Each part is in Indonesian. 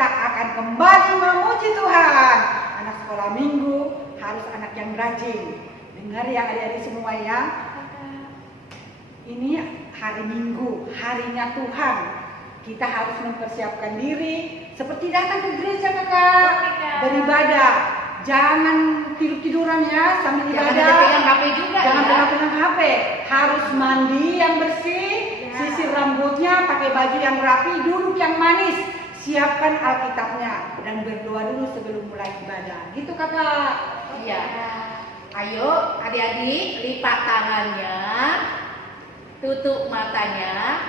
kita akan kembali memuji Tuhan. Anak sekolah minggu harus anak yang rajin. Dengar ya adik-adik semua ya. Ini hari Minggu, harinya Tuhan. Kita harus mempersiapkan diri seperti datang ke gereja kakak, beribadah. Jangan tidur-tiduran ya sambil ibadah. Jangan pegang HP juga. Jangan ya. pegang HP. Harus mandi yang bersih, sisir rambutnya, pakai baju yang rapi, duduk yang manis. Siapkan Alkitabnya dan berdoa dulu sebelum mulai ibadah. Gitu kakak. Iya. Ayo adik-adik lipat tangannya, tutup matanya,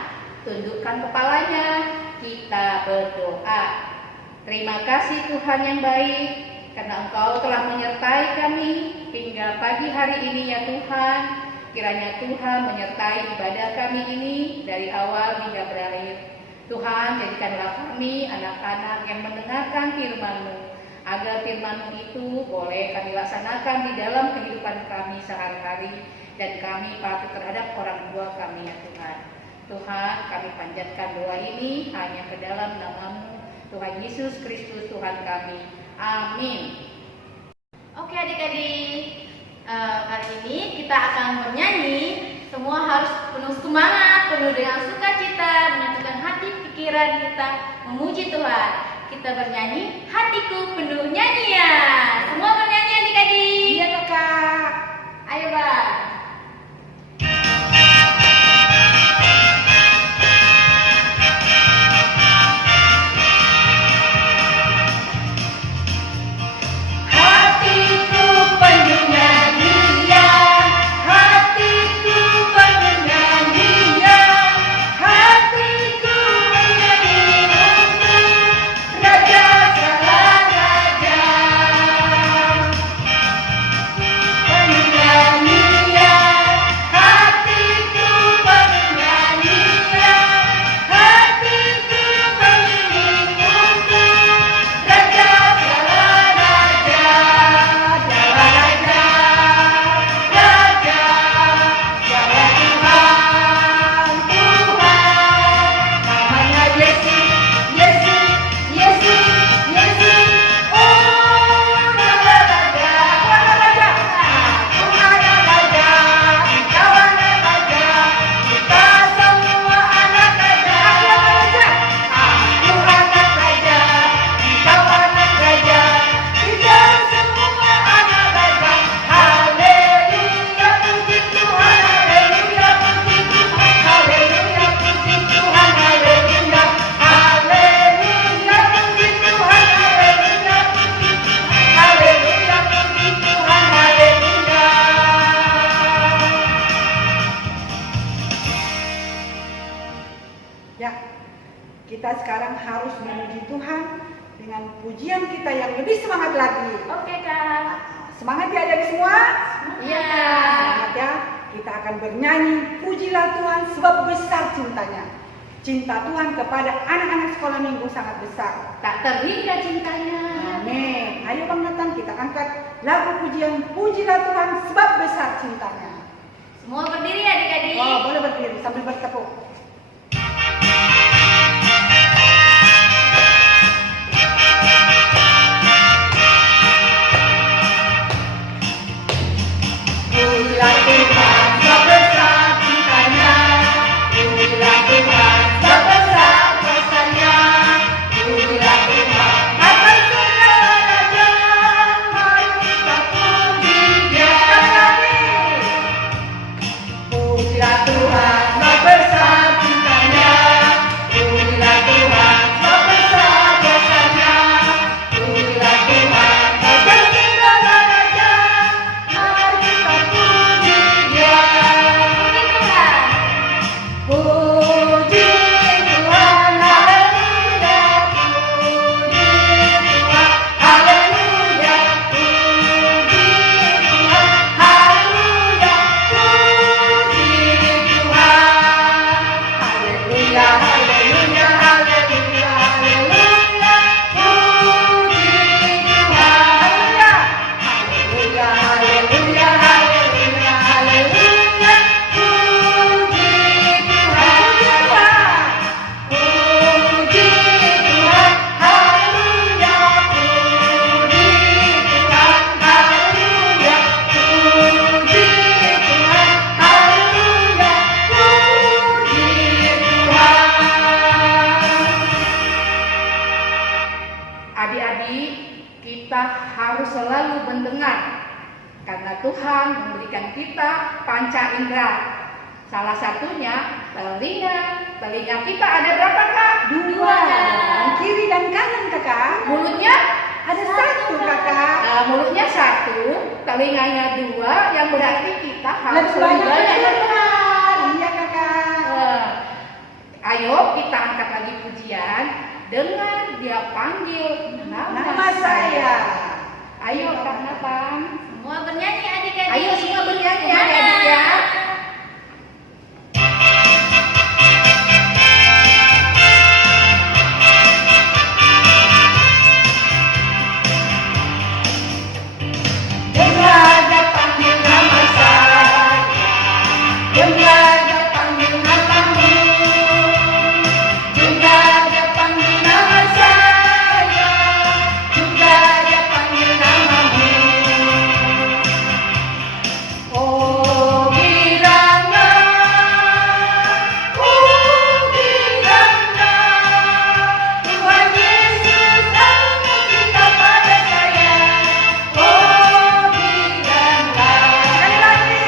tundukkan kepalanya. Kita berdoa. Terima kasih Tuhan yang baik, karena Engkau telah menyertai kami hingga pagi hari ini ya Tuhan. Kiranya Tuhan menyertai ibadah kami ini dari awal hingga berakhir. Tuhan, jadikanlah kami anak-anak yang mendengarkan firman-Mu, agar firman-Mu itu boleh kami laksanakan di dalam kehidupan kami sehari-hari, dan kami patuh terhadap orang tua kami ya Tuhan. Tuhan, kami panjatkan doa ini hanya ke dalam nama-Mu, Tuhan Yesus Kristus Tuhan kami. Amin. Oke adik-adik, kali ini kita akan bernyanyi. Semua harus penuh semangat, penuh dengan sukacita, menyatukan hati pikiran kita memuji Tuhan. Kita bernyanyi, hatiku penuh nyanyian. Semua bernyanyi adik-adik. Iya kakak. Ayo bang. Kita sekarang harus memuji Tuhan dengan pujian kita yang lebih semangat lagi. Oke kak. Semangat ya adik semua? Iya. Semangat ya. Kita akan bernyanyi, pujilah Tuhan sebab besar cintanya. Cinta Tuhan kepada anak-anak sekolah minggu sangat besar. Tak terhingga cintanya. Amin. Ayo Bang Nathan, kita angkat lagu pujian, pujilah Tuhan sebab besar cintanya. Semua berdiri adik-adik. Oh, boleh berdiri sambil bertepuk. Pujilah Tuhan sebab besar cintanya. Pujilah Tuhan sebab besar kuasa-Nya. Pujilah Tuhan atas segala kerajaan. Mari kita puji Dia. Pujilah Tuhan sebab besar Karena Tuhan memberikan kita panca indera. Salah satunya telinga. Telinga kita ada berapa, Kak? Dua. Dan kiri dan kanan, Kakak. Mulutnya Ada satu, Kakak. mulutnya satu, telinganya dua, yang berarti kita harus Lebih banyak banyak dengar. Iya, Kakak. Ayo kita angkat lagi pujian. Dengar dia panggil Nama saya. Ayo Kak Nathan. Semua bernyanyi adik-adik. Ayo semua bernyanyi ya Semangat. adik ya. Dengar dia panggil nama saya. Dengar dia panggil namamu. Dengar dia panggil nama saya. Dengar dia panggil namamu. Oh Kirana, Tuhan Yesus angkat kita pada saya. Oh Kirana, sekali lagi.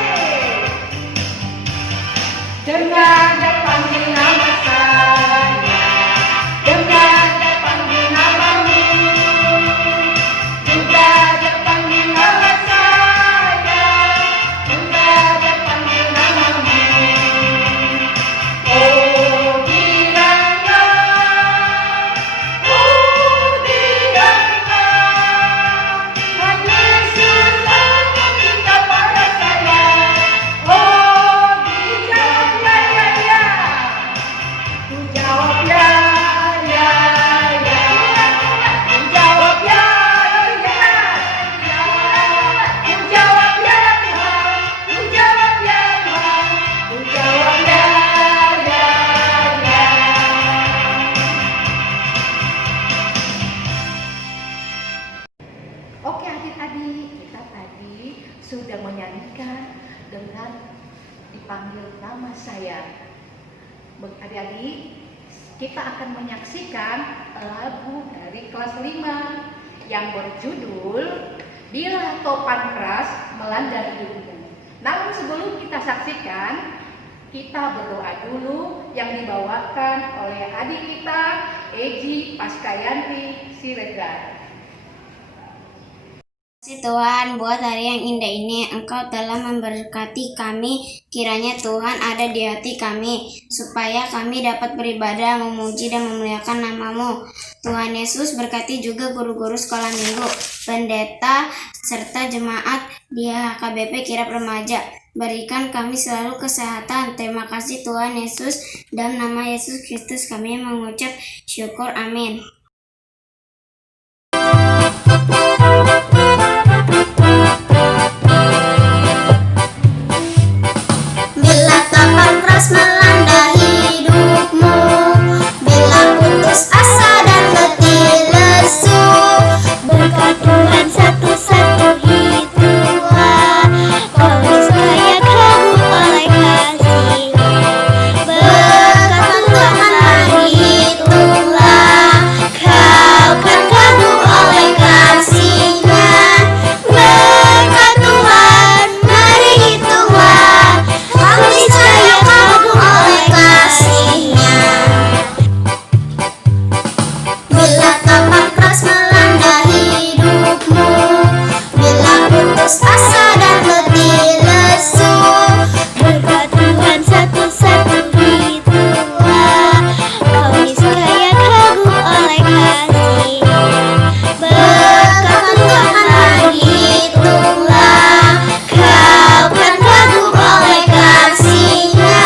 Dengar dia panggil nama saya. Dengar dia panggil namamu. Dengar dia panggil nama saya. Dengar dia panggil namamu. Oh Kirana, Tuhan Yesus angkat kita pada saya. Oh dijawab ya. Ku jawab ya. Ku jawab ya. Ku jawab ya Tuhan. Ku jawab ya Tuhan. Ku jawab ya. Oke adik-adik, kita tadi sudah menyanyikan dengan dipanggil nama saya. Adik-adik, kita akan menyaksikan lagu dari kelas 5 yang berjudul Bila Topan Keras Melanda Hidupmu. Namun sebelum kita saksikan, kita berdoa dulu yang dibawakan oleh adik kita, Eji Paskayanti Siregar. Terima kasih Tuhan buat hari yang indah ini. Engkau telah memberkati kami. Kiranya Tuhan ada di hati kami, supaya kami dapat beribadah, memuji dan memuliakan nama-Mu. Tuhan Yesus berkati juga guru-guru sekolah minggu, pendeta, serta jemaat di HKBP Kirap Remaja. Berikan kami selalu kesehatan. Terima kasih Tuhan Yesus. Dalam nama Yesus Kristus kami mengucap syukur. Amin. Bila topan keras melanda hidupmu, bila putus asa dan letih lesu, berkat Tuhan satu-satu itulah kau niscaya kagum oleh kasih-Nya. Berkat Tuhan hari itulah kau kan kagum oleh kasih-Nya. Berkat Tuhan hari itulah kau niscaya kagum oleh kasih-Nya. Bila topan keras melanda hidupmu, bila putus asa dan letih lesu, berkat Tuhan satu-satu itulah kau niscaya kagum oleh kasih-Nya. Berkat Tuhan hari itulah kau kan kagum oleh kasih-Nya.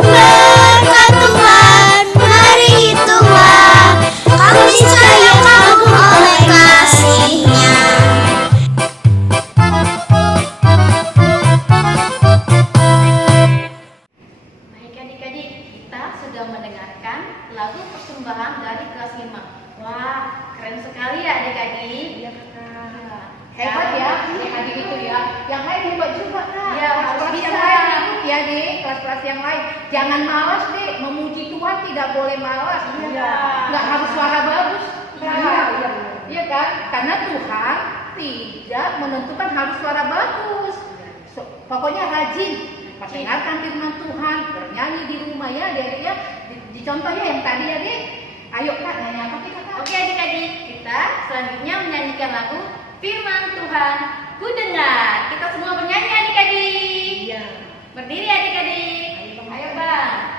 Berkat Tuhan hari itulah kau niscaya kagum oleh kasih-Nya. Baik adik-adik, kita sudah mendengarkan lagu persembahan dari kelas 5. Wah, keren sekali ya adik-adik. Iya, Kakak. Hebat ya, adik-adik itu ya. Yang lain hebat juga Kak. Iya, harus Kelas-kelas bisa. yang lain ikut ya deh, kelas-kelas yang lain. Jangan malas deh, memuji Tuhan tidak boleh malas. Iya. Nggak harus suara bagus. Iya. Iya kan? Karena Tuhan tidak menentukan harus suara bagus. Pokoknya rajin mendengarkan firman Tuhan, bernyanyi di rumah ya adik-adik ya. Dicontoh ya yang tadi ya dek. Ayo kak, nyanyi apa kita kak? Oke adik-adik, kita selanjutnya menyanyikan lagu Firman Tuhan Ku Dengar. Kita semua bernyanyi adik-adik. Iya. Berdiri adik-adik. Ayo bang.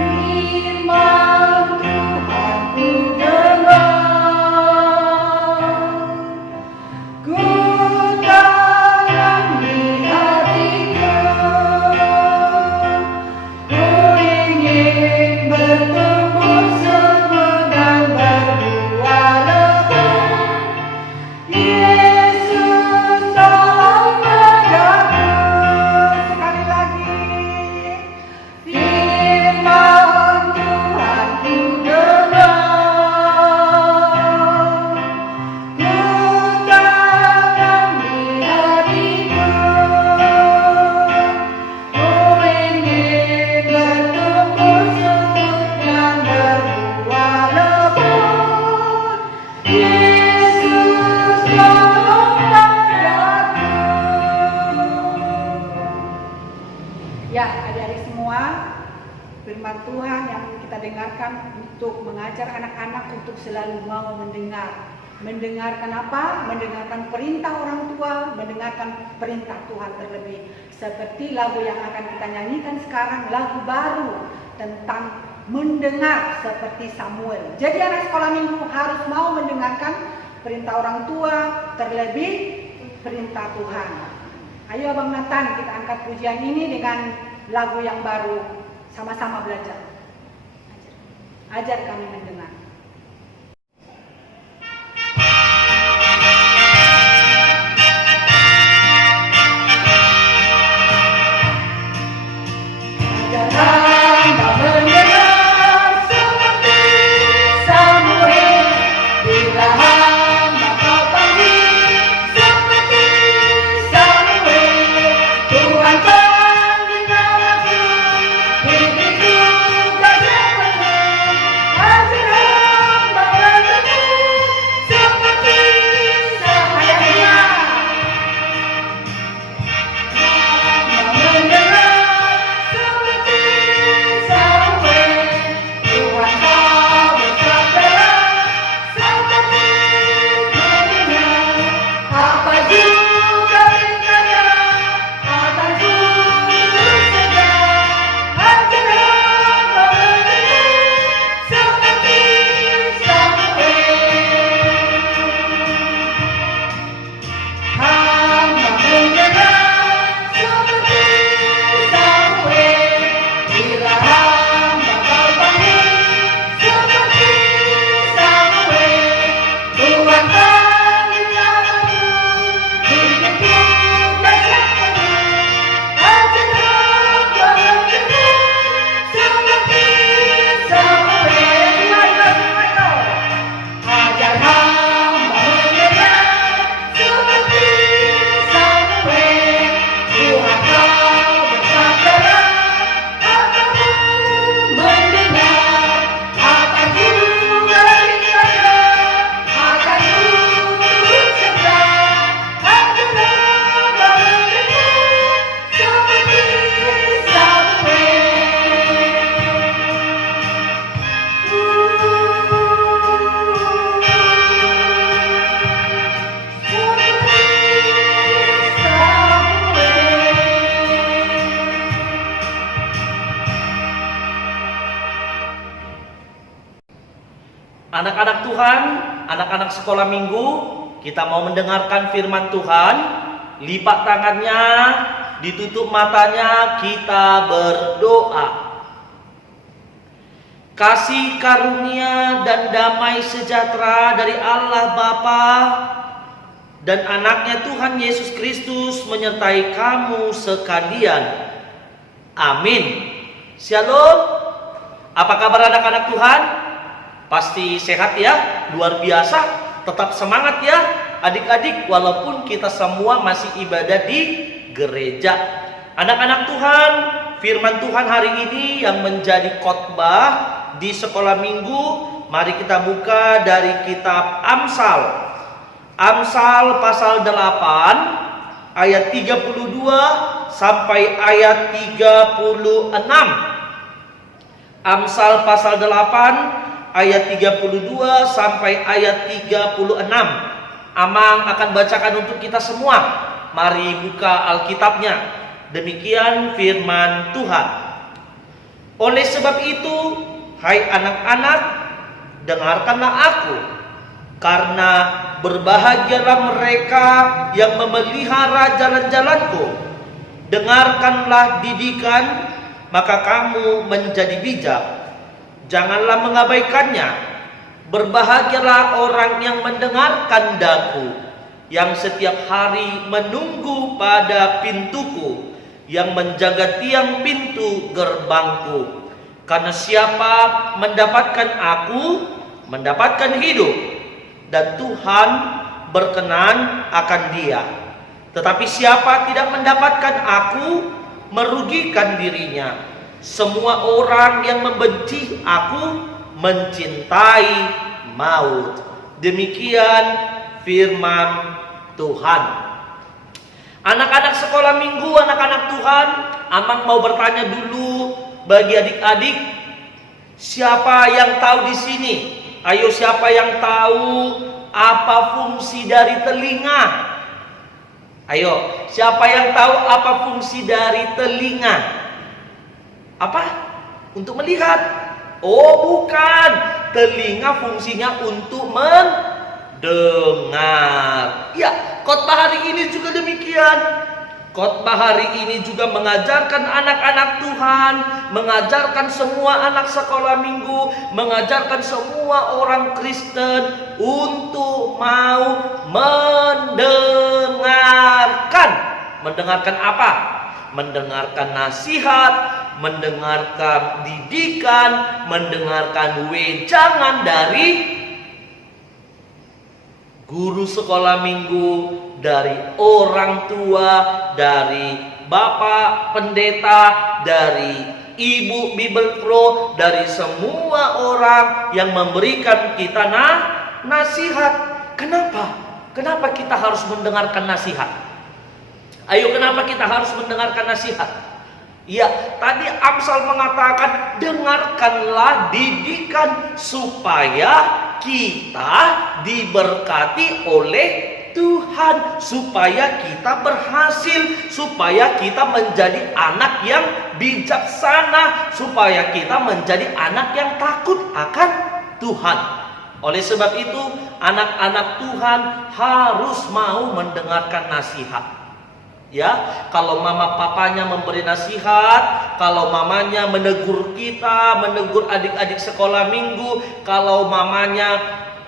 Firman Tuhan ku dengar, ku tanam di hatiku, ku ingin bertumbuh subur dan berbuah lebat. Yesus tolong menjaga. Sekali lagi. Firman Tuhan ku dengar, ku tanam di hatiku, ku ingin bertumbuh subur dan berbuah lebat. Yesus tolong menjaga. Ya, adik-adik semua, firman Tuhan yang kita dengarkan untuk mengajar anak-anak untuk selalu mau mendengarkan apa? Mendengarkan perintah orang tua, mendengarkan perintah Tuhan terlebih. Seperti lagu yang akan kita nyanyikan sekarang, lagu baru tentang mendengar seperti Samuel. Jadi anak sekolah minggu harus mau mendengarkan perintah orang tua, terlebih perintah Tuhan. Ayo Abang Nathan, kita angkat pujian ini dengan lagu yang baru. Sama-sama belajar. Ajar kami mendengar. Ajar hamba mendengar seperti Samuel, bila hamba kau panggil seperti Samuel. Tuhan panggil namaku, hidupku gajah penuh. Ajar hamba mendengar seperti Samuel. Mendengar seperti Samuel, Tuhan kau bersabda seperti mendengar. Apa juga perintahnya akan ku tegak. Ajar hamba mendengar seperti Samuel. Hamba mendengar seperti Samuel, bila hamba kau panggil seperti Samuel. Tuhan panggil namaku, hidupku gajah penuh. Ajar hamba mendengar seperti Samuel. Ajar hamba mendengar seperti Samuel. Tuhan kau bersabda, aku mendengar, akan ku perintahnya, akan ku turut serta. Ajar hamba mendengar seperti Anak-anak Tuhan, anak-anak sekolah minggu, kita mau mendengarkan firman Tuhan. Lipat tangannya, ditutup matanya, kita berdoa. Kasih karunia dan damai sejahtera dari Allah Bapa dan anaknya Tuhan Yesus Kristus menyertai kamu sekalian. Amin. Shalom. Apa kabar anak-anak Tuhan? Pasti sehat ya, luar biasa. Tetap semangat ya adik-adik, walaupun kita semua masih ibadah di gereja. Anak-anak Tuhan, firman Tuhan hari ini yang menjadi khotbah di sekolah minggu, mari kita buka dari kitab Amsal. Amsal pasal 8 ayat 32 sampai ayat 36. Amsal pasal 8 ayat 32 sampai ayat 36. Amang akan bacakan untuk kita semua. Mari buka Alkitabnya. Demikian firman Tuhan. Oleh sebab itu, hai anak-anak, dengarkanlah aku, karena berbahagialah mereka yang memelihara jalan-jalanku. Dengarkanlah didikan, maka kamu menjadi bijak. Janganlah mengabaikannya. Berbahagialah orang yang mendengarkan daku, yang setiap hari menunggu pada pintuku, yang menjaga tiang pintu gerbangku. Karena siapa mendapatkan aku, mendapatkan hidup, dan Tuhan berkenan akan dia. Tetapi siapa tidak mendapatkan aku, merugikan dirinya. Semua orang yang membenci aku mencintai maut. Demikian firman Tuhan. Anak-anak sekolah minggu, anak-anak Tuhan, Amang mau bertanya dulu bagi adik-adik, siapa yang tahu di sini? Ayo, siapa yang tahu apa fungsi dari telinga? Ayo, siapa yang tahu apa fungsi dari telinga? Apa? Untuk melihat? Oh, bukan. Telinga fungsinya untuk mendengar. Ya, khotbah hari ini juga demikian. Khotbah hari ini juga mengajarkan anak-anak Tuhan, mengajarkan semua anak sekolah minggu, mengajarkan semua orang Kristen untuk mau mendengarkan. Mendengarkan apa? Mendengarkan nasihat, mendengarkan didikan, mendengarkan wejangan dari guru sekolah minggu, dari orang tua, dari bapak pendeta, dari ibu Bible Pro, dari semua orang yang memberikan kita nasihat. Kenapa? Kenapa kita harus mendengarkan nasihat? Ayo, kenapa kita harus mendengarkan nasihat? Ya, tadi Amsal mengatakan dengarkanlah didikan supaya kita diberkati oleh Tuhan, supaya kita berhasil, supaya kita menjadi anak yang bijaksana, supaya kita menjadi anak yang takut akan Tuhan. Oleh sebab itu, anak-anak Tuhan harus mau mendengarkan nasihat. Ya, kalau mama papanya memberi nasihat, kalau mamanya menegur kita, menegur adik-adik sekolah minggu, kalau mamanya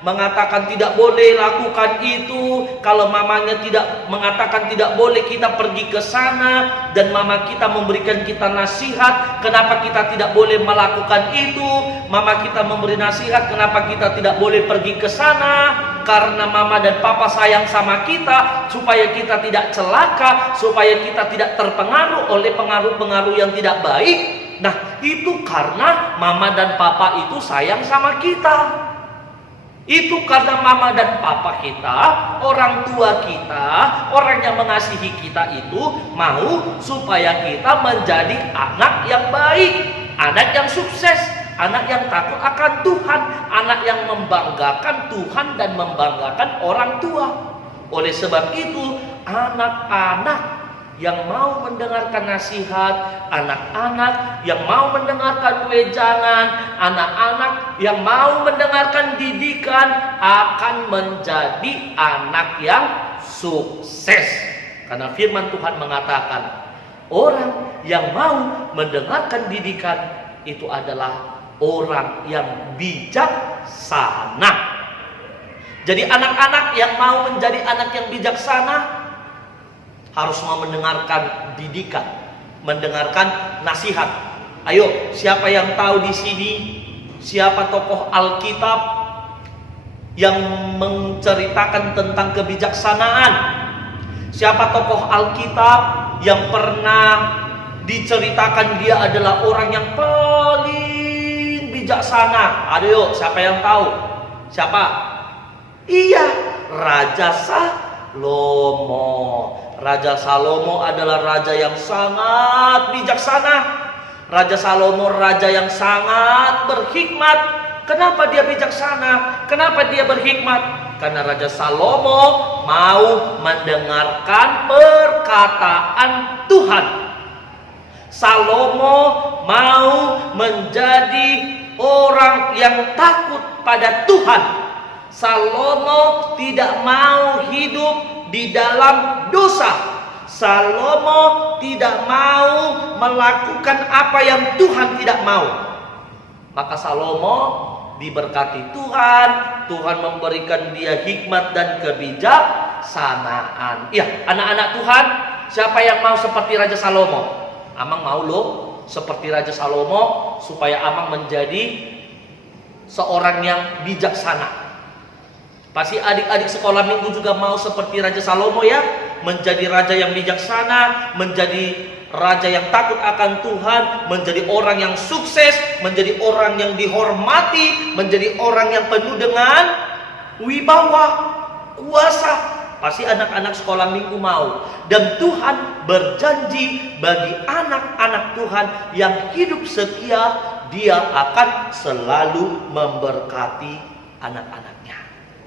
mengatakan tidak boleh lakukan itu, kalau mamanya tidak mengatakan tidak boleh kita pergi ke sana, dan mama kita memberikan kita nasihat kenapa kita tidak boleh melakukan itu, mama kita memberi nasihat kenapa kita tidak boleh pergi ke sana, karena mama dan papa sayang sama kita, supaya kita tidak celaka, supaya kita tidak terpengaruh oleh pengaruh-pengaruh yang tidak baik. Nah, itu karena mama dan papa itu sayang sama kita. Itu karena mama dan papa kita, orang tua kita, orang yang mengasihi kita itu mau supaya kita menjadi anak yang baik, anak yang sukses, anak yang takut akan Tuhan, anak yang membanggakan Tuhan dan membanggakan orang tua. Oleh sebab itu, anak-anak yang mau mendengarkan nasihat, anak-anak yang mau mendengarkan wejangan, anak-anak yang mau mendengarkan didikan akan menjadi anak yang sukses. Karena firman Tuhan mengatakan, orang yang mau mendengarkan didikan itu adalah orang yang bijaksana. Jadi anak-anak yang mau menjadi anak yang bijaksana harus mau mendengarkan didikan, mendengarkan nasihat. Ayo, siapa yang tahu di sini siapa tokoh Alkitab yang menceritakan tentang kebijaksanaan? Siapa tokoh Alkitab yang pernah diceritakan dia adalah orang yang paling bijaksana. Ayo yuk, siapa yang tahu? Siapa? Iya, Raja Salomo. Raja Salomo adalah raja yang sangat bijaksana. Raja Salomo raja yang sangat berhikmat. Kenapa dia bijaksana? Kenapa dia berhikmat? Karena Raja Salomo mau mendengarkan perkataan Tuhan. Salomo mau menjadi orang yang takut pada Tuhan. Salomo tidak mau hidup di dalam dosa. Salomo tidak mau melakukan apa yang Tuhan tidak mau. Maka Salomo diberkati Tuhan. Tuhan memberikan dia hikmat dan kebijaksanaan. Ya, anak-anak Tuhan, siapa yang mau seperti Raja Salomo? Amang mau loh seperti Raja Salomo, supaya Amang menjadi seorang yang bijaksana. Pasti adik-adik sekolah minggu juga mau seperti Raja Salomo ya, menjadi raja yang bijaksana, menjadi raja yang takut akan Tuhan, menjadi orang yang sukses, menjadi orang yang dihormati, menjadi orang yang penuh dengan wibawa, kuasa. Pasti anak-anak sekolah minggu mau. Dan Tuhan berjanji bagi anak-anak Tuhan yang hidup setia, Dia akan selalu memberkati anak-anaknya.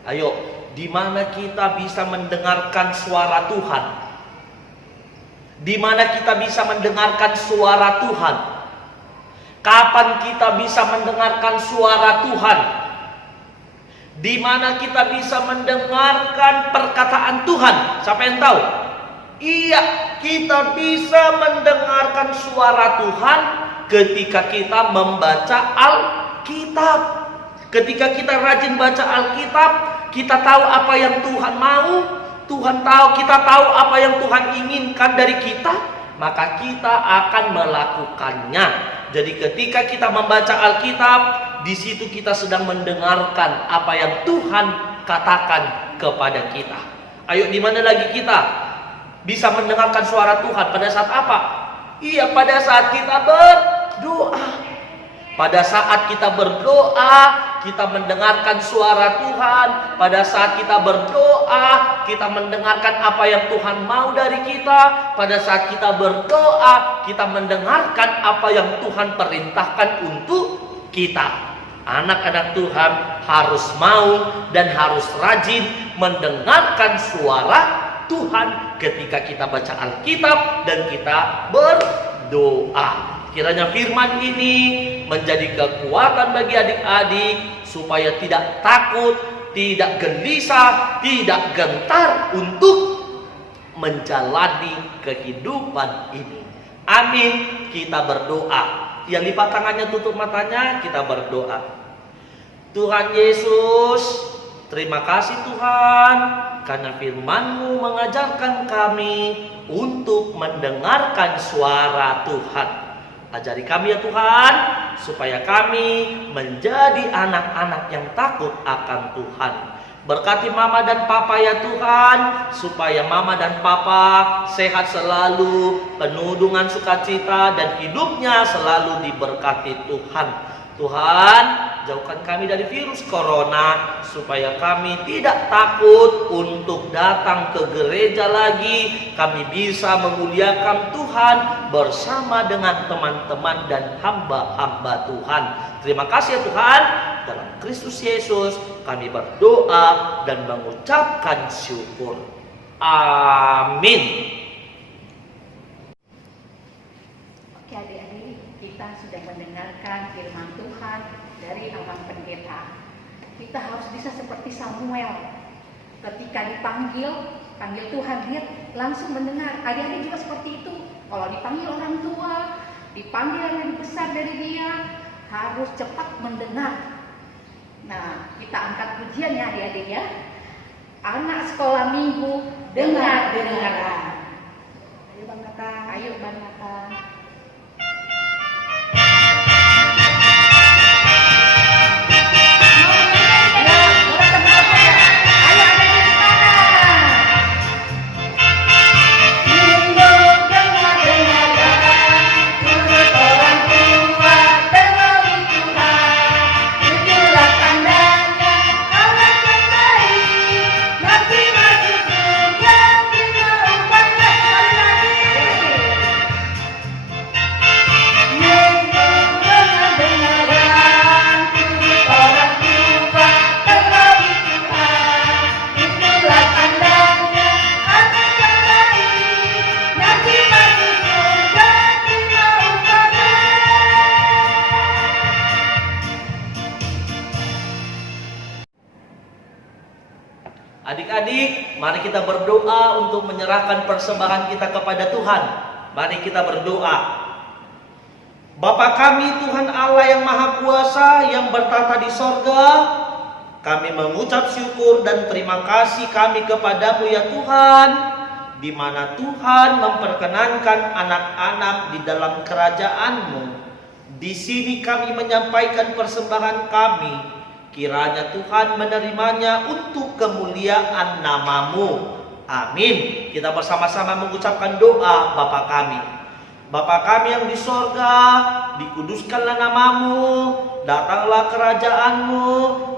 Ayo, di mana kita bisa mendengarkan suara Tuhan? Di mana kita bisa mendengarkan suara Tuhan? Kapan kita bisa mendengarkan suara Tuhan? Di mana kita bisa mendengarkan perkataan Tuhan? Siapa yang tahu? Iya, kita bisa mendengarkan suara Tuhan ketika kita membaca Alkitab. Ketika kita rajin baca Alkitab, kita tahu apa yang Tuhan mau. Kita tahu apa yang Tuhan inginkan dari kita, maka kita akan melakukannya. Jadi ketika kita membaca Alkitab, di situ kita sedang mendengarkan apa yang Tuhan katakan kepada kita. Ayo, di mana lagi kita bisa mendengarkan suara Tuhan? Pada saat apa? Iya, pada saat kita berdoa. Pada saat kita berdoa, kita mendengarkan suara Tuhan. Pada saat kita berdoa, kita mendengarkan apa yang Tuhan mau dari kita. Pada saat kita berdoa, kita mendengarkan apa yang Tuhan perintahkan untuk kita. Anak-anak Tuhan harus mau dan harus rajin mendengarkan suara Tuhan ketika kita baca Alkitab dan kita berdoa. Kiranya firman ini menjadi kekuatan bagi adik-adik supaya tidak takut, tidak gelisah, tidak gentar untuk menjalani kehidupan ini. Amin. Kita berdoa. Yang lipat tangannya, tutup matanya, kita berdoa. Tuhan Yesus, terima kasih Tuhan, karena firman-Mu mengajarkan kami untuk mendengarkan suara Tuhan. Ajari kami ya Tuhan, supaya kami menjadi anak-anak yang takut akan Tuhan. Berkati mama dan papa ya Tuhan, supaya mama dan papa sehat selalu, penuh dengan sukacita, dan hidupnya selalu diberkati Tuhan. Tuhan, jauhkan kami dari virus corona, supaya kami tidak takut untuk datang ke gereja lagi. Kami bisa memuliakan Tuhan bersama dengan teman-teman dan hamba-hamba Tuhan. Terima kasih ya Tuhan. Dalam Kristus Yesus kami berdoa dan mengucapkan syukur. Amin. Oke adik-adik, kita sudah mendengarkan firman Tuhan dari Abang Pendeta. Kita harus bisa seperti Samuel. Ketika panggil Tuhan, dia langsung mendengar. Adik-adik juga seperti itu. Kalau dipanggil orang tua, dipanggil yang lebih besar dari dia, harus cepat mendengar. Nah, kita angkat pujian ya adik-adik ya. Anak sekolah minggu, dengar. Ayo Bang Nathan. Ayo Bang Nathan. Ayo ada di sana. Mari kita berdoa untuk menyerahkan persembahan kita kepada Tuhan. Mari kita berdoa. Bapa kami Tuhan Allah yang Maha Kuasa yang bertata di sorga, kami mengucap syukur dan terima kasih kami kepadamu ya Tuhan, di mana Tuhan memperkenankan anak-anak di dalam kerajaan-Mu. Di sini kami menyampaikan persembahan kami, kiranya Tuhan menerimanya untuk kemuliaan nama-Mu. Amin. Kita bersama-sama mengucapkan doa Bapa kami. Bapa kami yang di sorga, dikuduskanlah nama-Mu, datanglah kerajaan-Mu,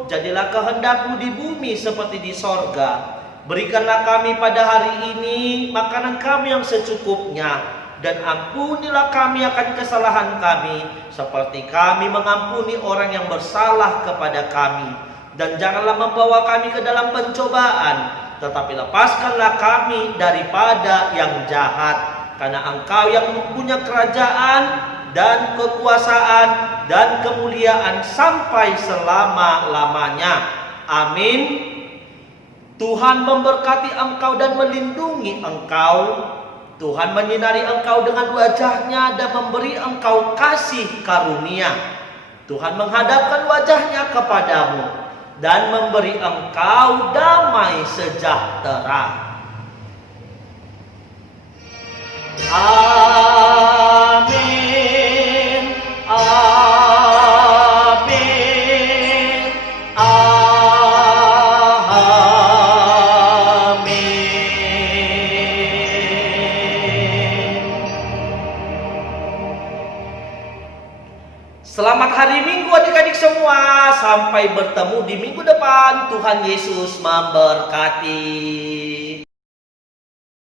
jadilah kehendak-Mu di bumi seperti di sorga. Berikanlah kami pada hari ini makanan kami yang secukupnya, dan ampunilah kami akan kesalahan kami, seperti kami mengampuni orang yang bersalah kepada kami. Dan janganlah membawa kami ke dalam pencobaan, tetapi lepaskanlah kami daripada yang jahat. Karena Engkau yang mempunyai kerajaan dan kekuasaan dan kemuliaan sampai selama-lamanya. Amin. Tuhan memberkati engkau dan melindungi engkau. Tuhan menyinari engkau dengan wajah-Nya dan memberi engkau kasih karunia. Tuhan menghadapkan wajah-Nya kepadamu dan memberi engkau damai sejahtera. Amin. Amin. Selamat hari Minggu adik-adik semua. Sampai bertemu di minggu depan. Tuhan Yesus memberkati.